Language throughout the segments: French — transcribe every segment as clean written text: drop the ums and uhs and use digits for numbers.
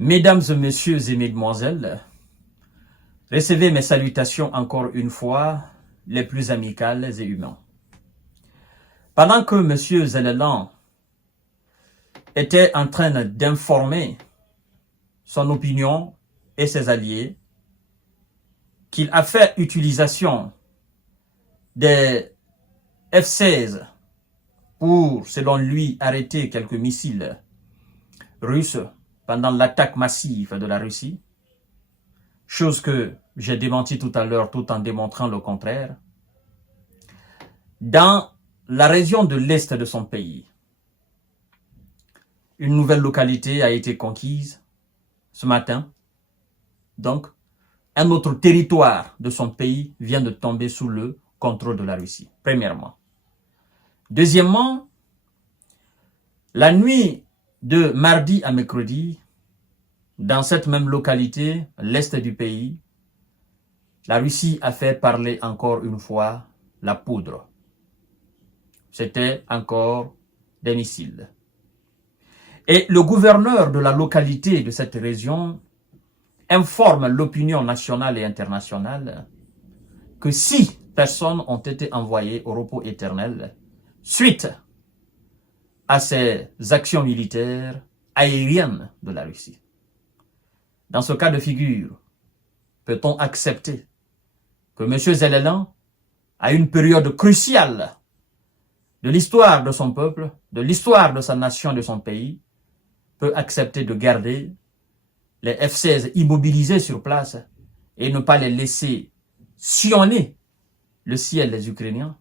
Mesdames et messieurs et mesdemoiselles, recevez mes salutations encore une fois, les plus amicales et humaines. Pendant que M. Zellelan était en train d'informer son opinion et ses alliés qu'il a fait utilisation des F-16 pour, selon lui, arrêter quelques missiles russes pendant l'attaque massive de la Russie, chose que j'ai démenti tout à l'heure tout en démontrant le contraire. Dans la région de l'Est de son pays, une nouvelle localité a été conquise ce matin. Donc, un autre territoire de son pays vient de tomber sous le contrôle de la Russie, premièrement. Deuxièmement, la nuit de mardi à mercredi, dans cette même localité, l'Est du pays, la Russie a fait parler encore une fois la poudre. C'était encore des missiles. Et le gouverneur de la localité de cette région informe l'opinion nationale et internationale que 6 personnes ont été envoyées au repos éternel suite à ces actions militaires aériennes de la Russie. Dans ce cas de figure, peut-on accepter que M. Zellelan, à une période cruciale de l'histoire de son peuple, de l'histoire de sa nation, de son pays, peut accepter de garder les F-16 immobilisés sur place et ne pas les laisser sillonner le ciel des Ukrainiens?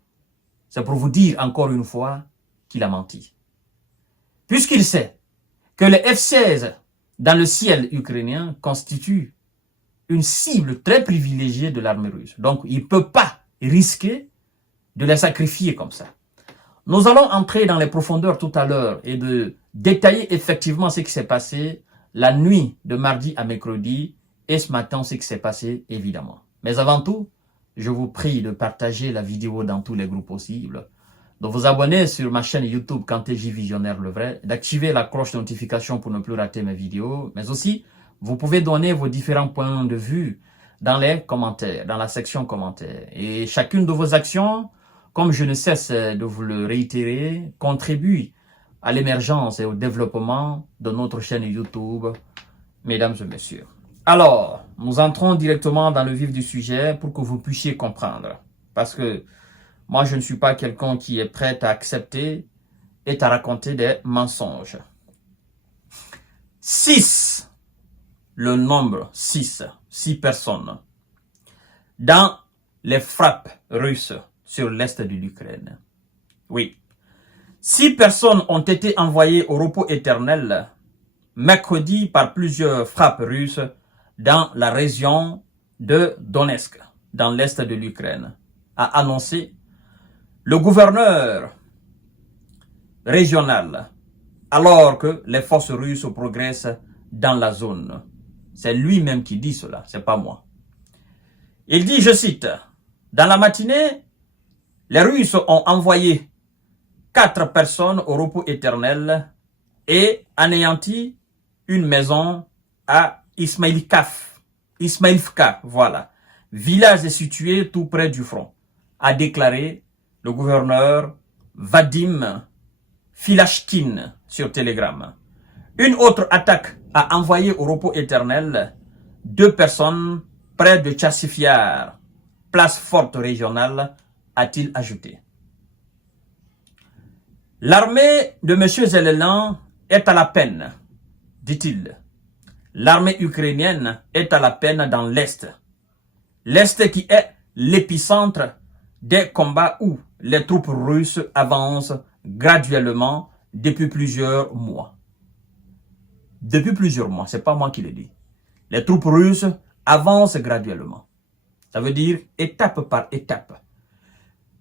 C'est pour vous dire encore une fois qu'il a menti. Puisqu'il sait que les F-16 dans le ciel ukrainien constituent une cible très privilégiée de l'armée russe. Donc, il ne peut pas risquer de les sacrifier comme ça. Nous allons entrer dans les profondeurs tout à l'heure et de détailler effectivement ce qui s'est passé la nuit de mardi à mercredi et ce matin ce qui s'est passé évidemment. Mais avant tout, je vous prie de partager la vidéo dans tous les groupes possibles, de vous abonner sur ma chaîne YouTube Kanté-J Visionnaire le vrai, d'activer la cloche de notification pour ne plus rater mes vidéos, mais aussi vous pouvez donner vos différents points de vue dans les commentaires, dans la section commentaires. Et chacune de vos actions, comme je ne cesse de vous le réitérer, contribue à l'émergence et au développement de notre chaîne YouTube, mesdames et messieurs. Alors, nous entrons directement dans le vif du sujet pour que vous puissiez comprendre. Parce que moi, je ne suis pas quelqu'un qui est prêt à accepter et à raconter des mensonges. 6, le nombre 6 personnes, dans les frappes russes sur l'est de l'Ukraine. Oui. 6 personnes ont été envoyées au repos éternel mercredi par plusieurs frappes russes dans la région de Donetsk, dans l'est de l'Ukraine, a annoncé le gouverneur régional, alors que les forces russes progressent dans la zone. C'est lui-même qui dit cela, c'est pas moi. Il dit, je cite, « Dans la matinée, les Russes ont envoyé 4 personnes au repos éternel et anéanti une maison à Ismailivka, voilà. Village est situé tout près du front, a déclaré le gouverneur Vadim Filashkin sur Telegram. Une autre attaque a envoyé au repos éternel 2 personnes près de Chassifiar, place forte régionale, a-t-il ajouté. L'armée de M. Zellelan est à la peine, dit-il. L'armée ukrainienne est à la peine dans l'Est. L'Est qui est l'épicentre des combats où les troupes russes avancent graduellement depuis plusieurs mois. Depuis plusieurs mois, c'est pas moi qui le dis. Les troupes russes avancent graduellement. Ça veut dire étape par étape.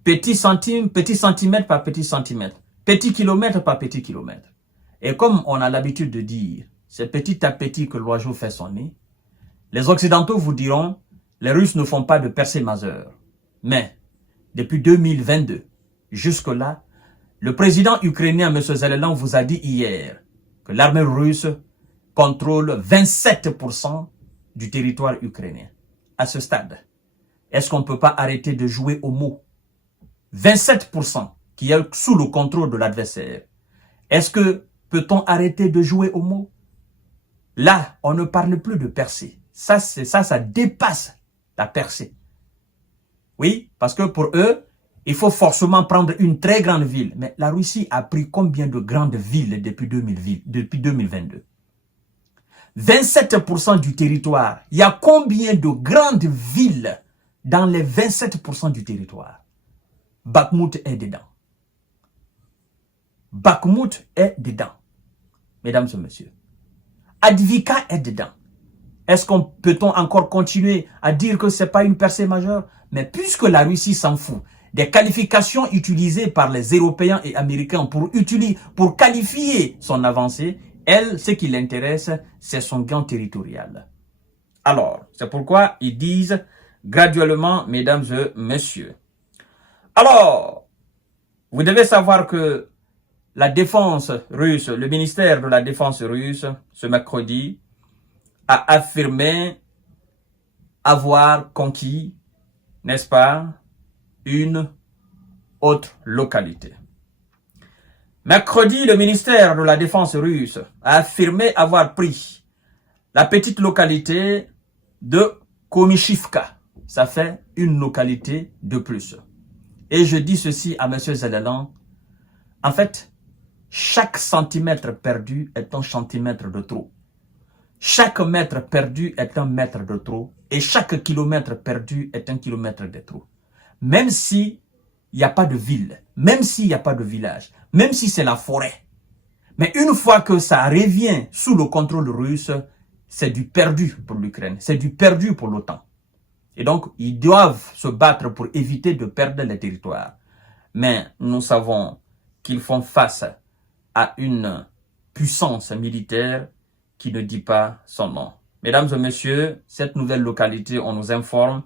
Petit centimètre par petit centimètre. Petit kilomètre par petit kilomètre. Et comme on a l'habitude de dire, c'est petit à petit que l'oiseau fait son nid, les Occidentaux vous diront, les Russes ne font pas de percée majeure. Mais, depuis 2022, jusque-là, le président ukrainien M. Zellelan vous a dit hier que l'armée russe contrôle 27% du territoire ukrainien. À ce stade, est-ce qu'on ne peut pas arrêter de jouer aux mots? 27% qui est sous le contrôle de l'adversaire. Est-ce que peut-on arrêter de jouer aux mots? Là, on ne parle plus de percée. Ça dépasse la percée. Oui, parce que pour eux, il faut forcément prendre une très grande ville. Mais la Russie a pris combien de grandes villes depuis 2022? 27% du territoire. Il y a combien de grandes villes dans les 27% du territoire? Bakhmut est dedans. Bakhmut est dedans. Mesdames et messieurs. Advika est dedans. Est-ce qu'on peut-on encore continuer à dire que ce n'est pas une percée majeure? Mais puisque la Russie s'en fout des qualifications utilisées par les Européens et Américains pour qualifier son avancée, elle, ce qui l'intéresse, c'est son gain territorial. Alors, c'est pourquoi ils disent graduellement, mesdames et messieurs. Alors, vous devez savoir que la défense russe, le ministère de la défense russe, ce mercredi, a affirmé avoir conquis, n'est-ce pas, une autre localité. Mercredi, le ministère de la Défense russe a affirmé avoir pris la petite localité de Komishivka. Ça fait une localité de plus. Et je dis ceci à M. Zelenko. En fait, chaque centimètre perdu est un centimètre de trop. Chaque mètre perdu est un mètre de trop. Et chaque kilomètre perdu est un kilomètre de trop. Même si il n'y a pas de ville, même s'il n'y a pas de village, même si c'est la forêt. Mais une fois que ça revient sous le contrôle russe, c'est du perdu pour l'Ukraine, c'est du perdu pour l'OTAN. Et donc, ils doivent se battre pour éviter de perdre les territoires. Mais nous savons qu'ils font face à une puissance militaire qui ne dit pas son nom. Mesdames et messieurs, cette nouvelle localité, on nous informe,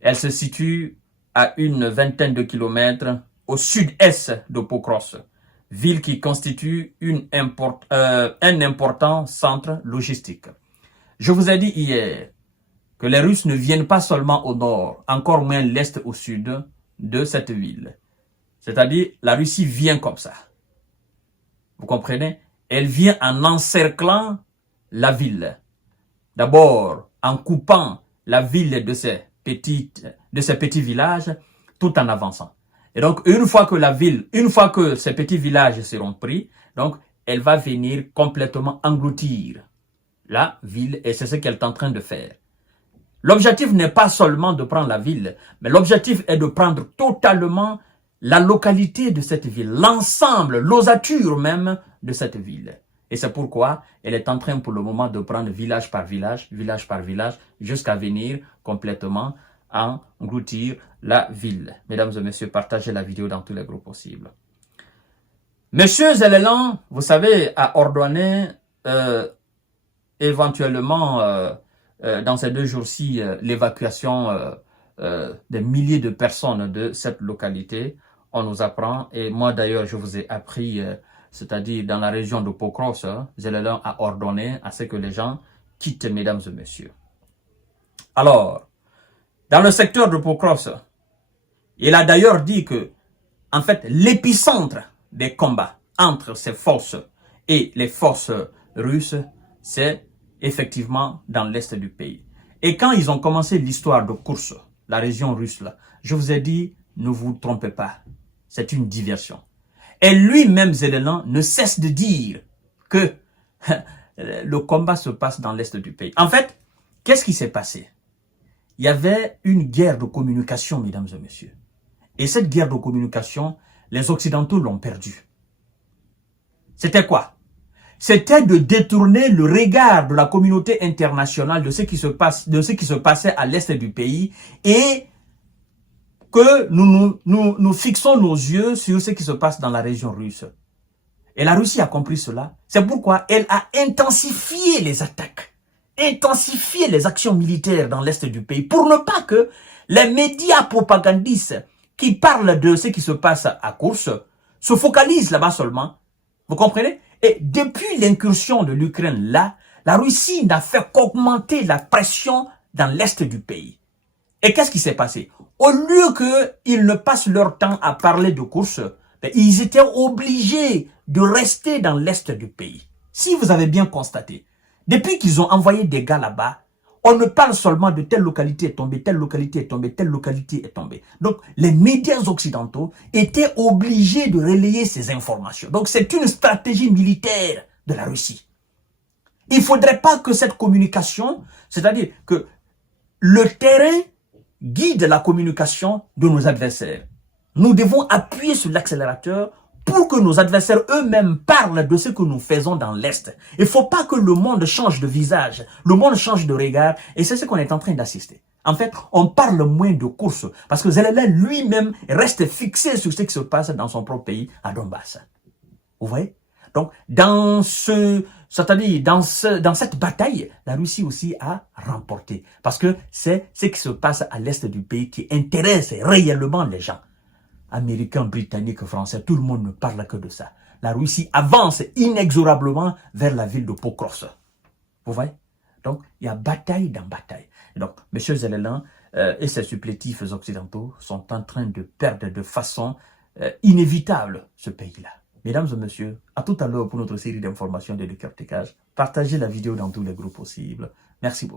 elle se situe à une vingtaine de kilomètres au sud-est de Pokros, ville qui constitue un important centre logistique. Je vous ai dit hier que les Russes ne viennent pas seulement au nord, encore moins l'est au sud de cette ville. C'est-à-dire, la Russie vient comme ça. Vous comprenez? Elle vient en encerclant la ville. D'abord, en coupant la ville de ces petits villages, tout en avançant. Et donc, une fois que ces petits villages seront pris, donc, elle va venir complètement engloutir la ville, et c'est ce qu'elle est en train de faire. L'objectif n'est pas seulement de prendre la ville, mais l'objectif est de prendre totalement la localité de cette ville, l'ensemble, l'ossature même de cette ville. Et c'est pourquoi elle est en train pour le moment de prendre village par village, jusqu'à venir complètement engloutir la ville. Mesdames et messieurs, partagez la vidéo dans tous les groupes possibles. Monsieur Zelenko, vous savez, a ordonné éventuellement dans ces 2 jours-ci l'évacuation des milliers de personnes de cette localité. On nous apprend, et moi d'ailleurs je vous ai appris, c'est-à-dire dans la région de Pokros, Zelenko a ordonné à ce que les gens quittent, mesdames et messieurs. Alors, dans le secteur de Pokros, il a d'ailleurs dit que, en fait, l'épicentre des combats entre ces forces et les forces russes, c'est effectivement dans l'est du pays. Et quand ils ont commencé l'histoire de Kursk, la région russe là, je vous ai dit, ne vous trompez pas, c'est une diversion. Et lui-même, Zelenko, ne cesse de dire que le combat se passe dans l'est du pays. En fait, qu'est-ce qui s'est passé? Il y avait une guerre de communication, mesdames et messieurs. Et cette guerre de communication, les Occidentaux l'ont perdue. C'était quoi? C'était de détourner le regard de la communauté internationale de ce qui se passait à l'est du pays et que nous fixons nos yeux sur ce qui se passe dans la région russe. Et la Russie a compris cela. C'est pourquoi elle a intensifié les attaques, intensifié les actions militaires dans l'est du pays pour ne pas que les médias propagandistes qui parlent de ce qui se passe à Kursk se focalisent là-bas seulement. Vous comprenez? Et depuis l'incursion de l'Ukraine là, la Russie n'a fait qu'augmenter la pression dans l'est du pays. Et qu'est-ce qui s'est passé? Au lieu qu'ils ne passent leur temps à parler de course, ils étaient obligés de rester dans l'est du pays. Si vous avez bien constaté, depuis qu'ils ont envoyé des gars là-bas, on ne parle seulement de telle localité est tombée, telle localité est tombée, telle localité est tombée. Donc, les médias occidentaux étaient obligés de relayer ces informations. Donc, c'est une stratégie militaire de la Russie. Il ne faudrait pas que cette communication, c'est-à-dire que le terrain guide la communication de nos adversaires. Nous devons appuyer sur l'accélérateur pour que nos adversaires eux-mêmes parlent de ce que nous faisons dans l'Est. Il ne faut pas que le monde change de visage, le monde change de regard, et c'est ce qu'on est en train d'assister. En fait, on parle moins de course, parce que Zelensky lui-même reste fixé sur ce qui se passe dans son propre pays, à Donbass. Vous voyez? Donc, dans cette bataille, la Russie aussi a remporté. Parce que c'est ce qui se passe à l'est du pays qui intéresse réellement les gens. Américains, Britanniques, Français, tout le monde ne parle que de ça. La Russie avance inexorablement vers la ville de Pokrovsk. Vous voyez? Donc, il y a bataille dans bataille. Donc, M. Zelensky et ses supplétifs occidentaux sont en train de perdre de façon inévitable ce pays-là. Mesdames et messieurs, à tout à l'heure pour notre série d'informations de décortiquage. Partagez la vidéo dans tous les groupes possibles. Merci beaucoup.